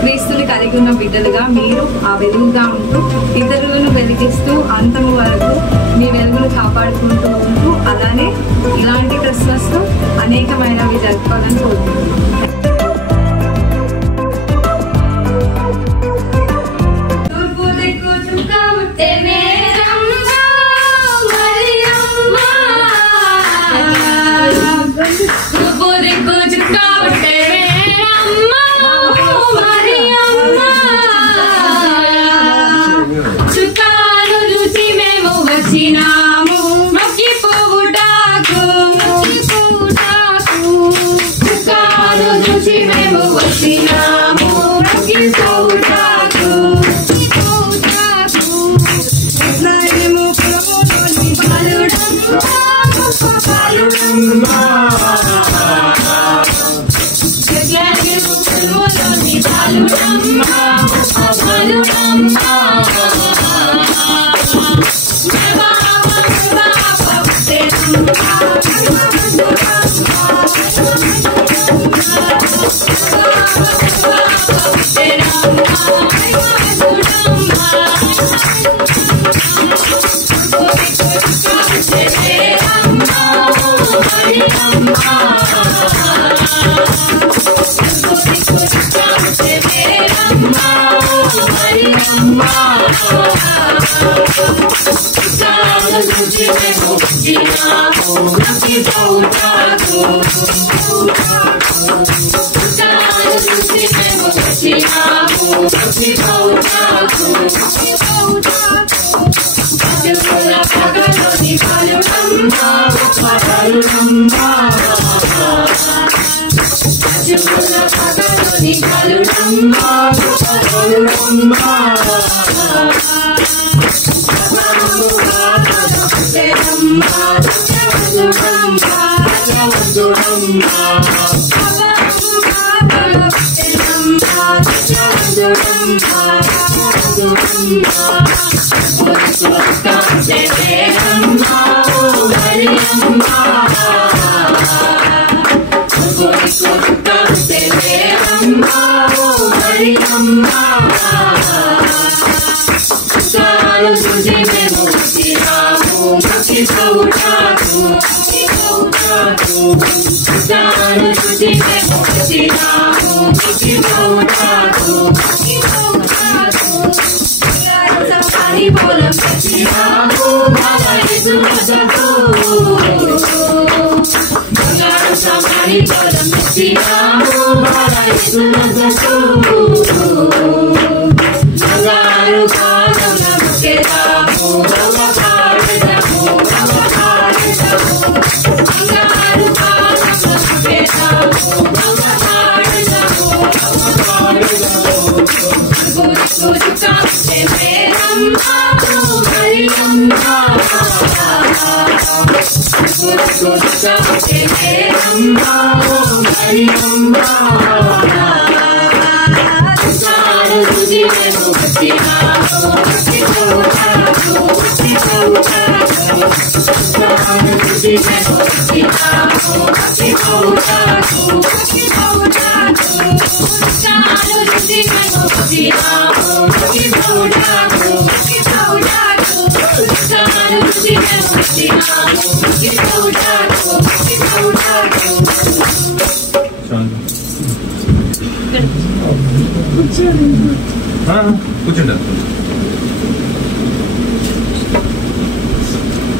క్రీస్తుని కలిగి ఉన్న బిడ్డలుగా మీరు ఆ వెలుగుగా ఉంటూ ఇతరులను వెలిగిస్తూ అంతము వరకు మీ వెలుగును కాపాడుకుంటూ ఉంటూ అలానే ఇలాంటి క్రిస్మస్ అనేకమైనవి జరుపుకోవాలని కోరుకుంటున్నాను.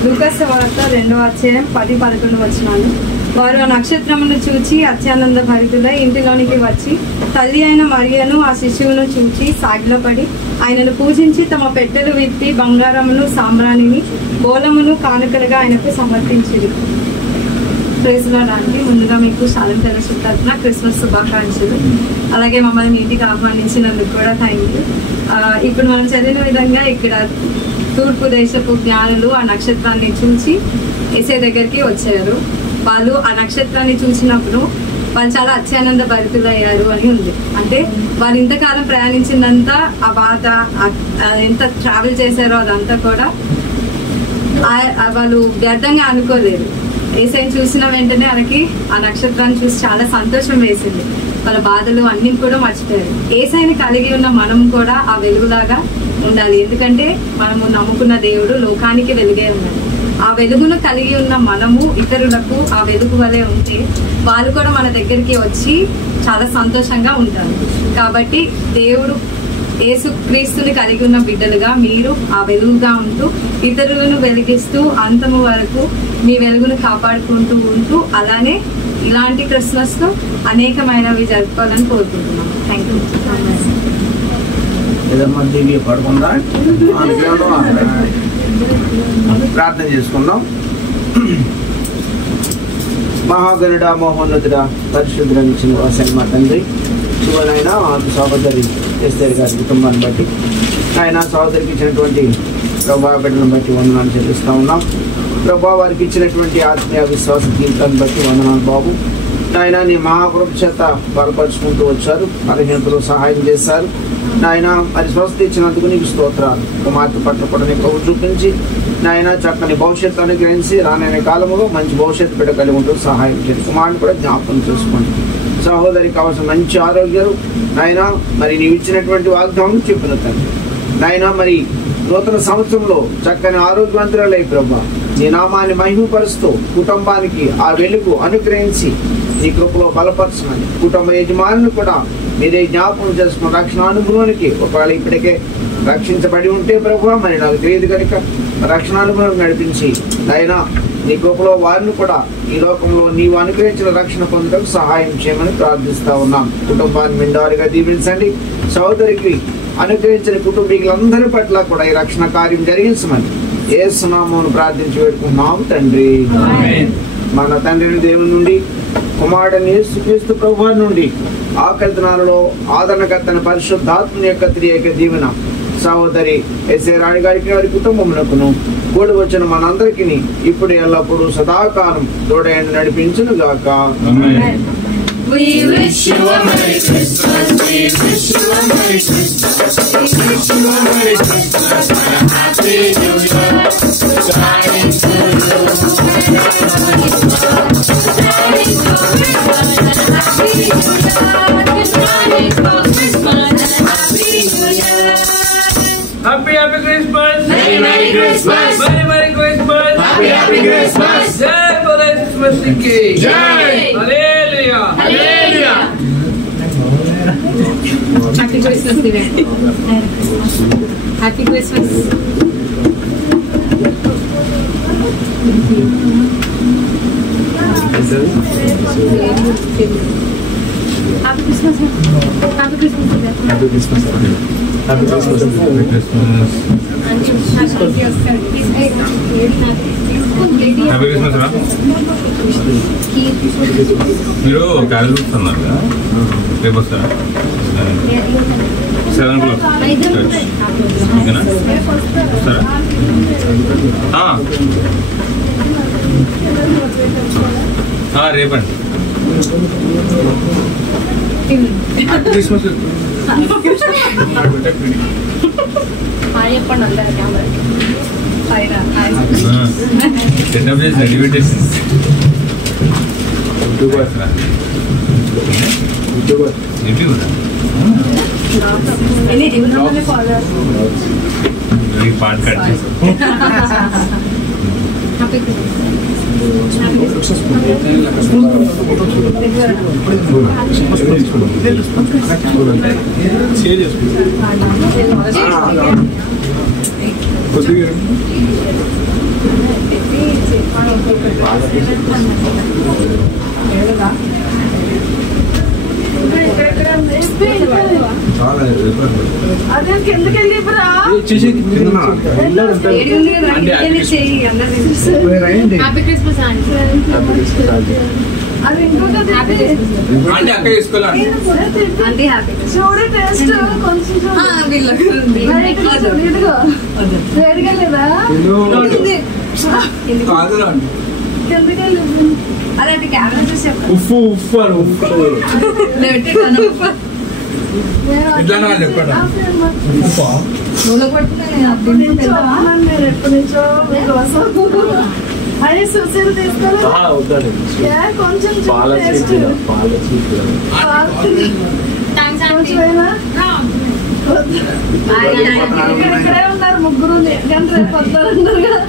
లూకాసు వార్త 2వ అధ్యాయం 10-11 వచనాలు. వారు ఆ నక్షత్రమును చూచి అత్యానంద భరితులై ఇంటిలోనికి వచ్చి తల్లి అయిన మరియను ఆ శిశువును చూచి సాగిలపడి ఆయనను పూజించి తమ పెట్టెలు విప్పి బంగారమును సాంబ్రాణిని బోలమును కానుకలుగా ఆయనకు సమర్పించిరి. ప్రైజ్ లార్డ్ అండి. ముందుగా మీకు శాలం ఫెలోషిప్ తరఫున క్రిస్మస్ శుభాకాంక్షలు. అలాగే మమ్మల్ని ఇంటికి ఆహ్వానించినందుకు కూడా థ్యాంక్ యూ. ఇప్పుడు మనం చదివిన విధంగా ఇక్కడ తూర్పు దేశపు జ్ఞానులు ఆ నక్షత్రాన్ని చూసి యేసయ్య దగ్గరికి వచ్చారు. వాళ్ళు ఆ నక్షత్రాన్ని చూసినప్పుడు వాళ్ళు చాలా అత్యానంద భరితులు అయ్యారు అని ఉంది. అంటే వాళ్ళు ఇంతకాలం ప్రయాణించిందంతా ఆ బాధ, ఎంత ట్రావెల్ చేశారో అదంతా కూడా వాళ్ళు వ్యర్థంగా అనుకోలేరు. యేసయ్యని చూసిన వెంటనే వాళ్ళకి ఆ నక్షత్రాన్ని చూసి చాలా సంతోషం వేసింది. వాళ్ళ బాధలు అన్ని కూడా మర్చిపోయారు. యేసయ్యని కలిగి ఉన్న మనం కూడా ఆ వెలుగులాగా ఉండాలి. ఎందుకంటే మనము నమ్ముకున్న దేవుడు లోకానికి వెలుగే ఉన్నాడు. ఆ వెలుగును కలిగి ఉన్న మనము ఇతరులకు ఆ వెలుగు వలె ఉంటే వాళ్ళు కూడా మన దగ్గరికి వచ్చి చాలా సంతోషంగా ఉంటారు. కాబట్టి దేవుడు యేసుక్రీస్తుని కలిగి ఉన్న బిడ్డలుగా మీరు ఆ వెలుగుగా ఉంటూ ఇతరులను వెలిగిస్తూ అంతము వరకు మీ వెలుగును కాపాడుకుంటూ ఉంటూ అలానే ఇలాంటి క్రిస్మస్ తో అనేకమైనవి జరుపుకోవాలని కోరుకుంటున్నాం. Thank you. ప్రార్థన చేసుకుందాం. మహాగణుడ మహోన్నతుడ పరిశుద్ధుల నివాసాన్ని మా తండ్రి శుభనైనా సహోదరి ఎస్తేర్ గారి కుటుంబాన్ని బట్టి ఆయన సహోదరికి ఇచ్చినటువంటి ప్రభా బిడ్డలను బట్టి వందనాలు చెల్లిస్తూ ఉన్నాం. ప్రభా వారికి ఇచ్చినటువంటి ఆత్మీయ విశ్వాస జీవితాన్ని బట్టి వందనాలు బాబు. నాయన నీ మహాకృప చేత బలపరుచుకుంటూ వచ్చారు, బలహీనతలు సహాయం చేశారు. నాయన మరి స్వస్థ ఇచ్చినందుకు నీకు స్తోత్రాలు. కుమార్తె పట్ల కూడా నీ కబురు చూపించి నాయన చక్కని భవిష్యత్తు అనుగ్రహించి రానైన కాలంలో మంచి భవిష్యత్తు బిడ్డ కలిగి ఉంటూ సహాయం చేసి కుమారుని కూడా జ్ఞాపకం చేసుకోండి. సహోదరికి కావాల్సిన మంచి ఆరోగ్యం నాయన మరి నీవు ఇచ్చినటువంటి వాగ్దానం చెప్పిన తండ్రి నాయన మరి నూతన సంవత్సరంలో చక్కని ఆరోగ్యవంతులై ప్రభా నీ నామాన్ని మహిమపరుస్తూ కుటుంబానికి ఆ వెలుగు అనుగ్రహించి నీ కృపలో బలపరచమని కుటుంబ యజమానులు కూడా మీరే జ్ఞాపకం చేసుకున్న రక్షణ అనుభవానికి ఒకవేళ ఇప్పటికే రక్షించబడి ఉంటే ప్రభు మరి నాకు తెలియదు కనుక రక్షణ అనుభవం నడిపించి నాయనా నీ కృపలో వారిని కూడా ఈ లోకంలో నీవు అనుగ్రహించిన రక్షణ పొందడం సహాయం చేయమని ప్రార్థిస్తా ఉన్నాం. కుటుంబాన్ని మెండారుగా దీవించండి. సహోదరికి అనుగ్రహించిన కుటుంబీకులందరి పట్ల కూడా ఈ రక్షణ కార్యం జరిగించమని యేసు నామమున ప్రార్థించి పెట్టుకున్నాం తండ్రి. మన తండ్రిని దేవుని నుండి కుమారుడిని యేసుక్రీస్తు ప్రభువు నుండి ఆఖరి దినాలలో ఆదరణకర్తని పరిశుద్ధాత్మని యొక్క త్రియేక దీవెన సహోదరి ఎస్ఏ రాణి గారికి వారి కుటుంబమునకును కూడి వచ్చిన మనందరికీ ఇప్పుడు ఎల్లప్పుడూ సదాకాలం తోడైన నడిపించును గాక. We wish you a Merry Christmas. We wish you a Merry Christmas. We wish you a Merry Christmas and a Happy New Year. Shining to you. Shining for Christmas and a Happy New Year. Shining for Christmas and a Happy New Year. Happy Christmas. Merry Merry Christmas. Merry Christmas. Happy Christmas. Jai Bole Christmas ki. Jai. Hallelujah. Hallelujah. Happy Christmas, Divya. Happy Christmas. Happy Christmas. Happy Christmas. Happy Christmas. Happy Christmas. Happy Christmas. Happy Christmas రా. మీరు Carol చూస్తున్నారు కదా, రేపు వస్తారా? 7 o'clock ఓకేనా? వస్తారా? రేపండి. Happy Christmas. Setup చేసి రెడీ పెట్టేసి పాట కట్ చేసి Happy Christmas, Auntie. అంటే అక్క తీసుకోవాలి. అంతే హ్యాపీ చూడు టేస్ట్ కొంచెం వేడిగా లేదా కాదు కిందకి అదే అది కెమెరా చూసి చెప్పండి. ఉప్పు ఉప్పు అని ఉప్పు ఇట్లానే వాళ్ళు చెప్పాడు ఉప్పు నూనె కొట్టుకుని నేను ఎప్పటి అప్పుడు నుంచో అన్నాను, మీరు ఎప్పటి నుంచో మీకోసం అయ్యి సుశీల్ తీసుకోలేదు. ఏ కొంచెం టేస్ట్ కొంచెమైనా ఇక్కడే ఉన్నారు ముగ్గురు, రేపు వస్తారన్నారు కదా.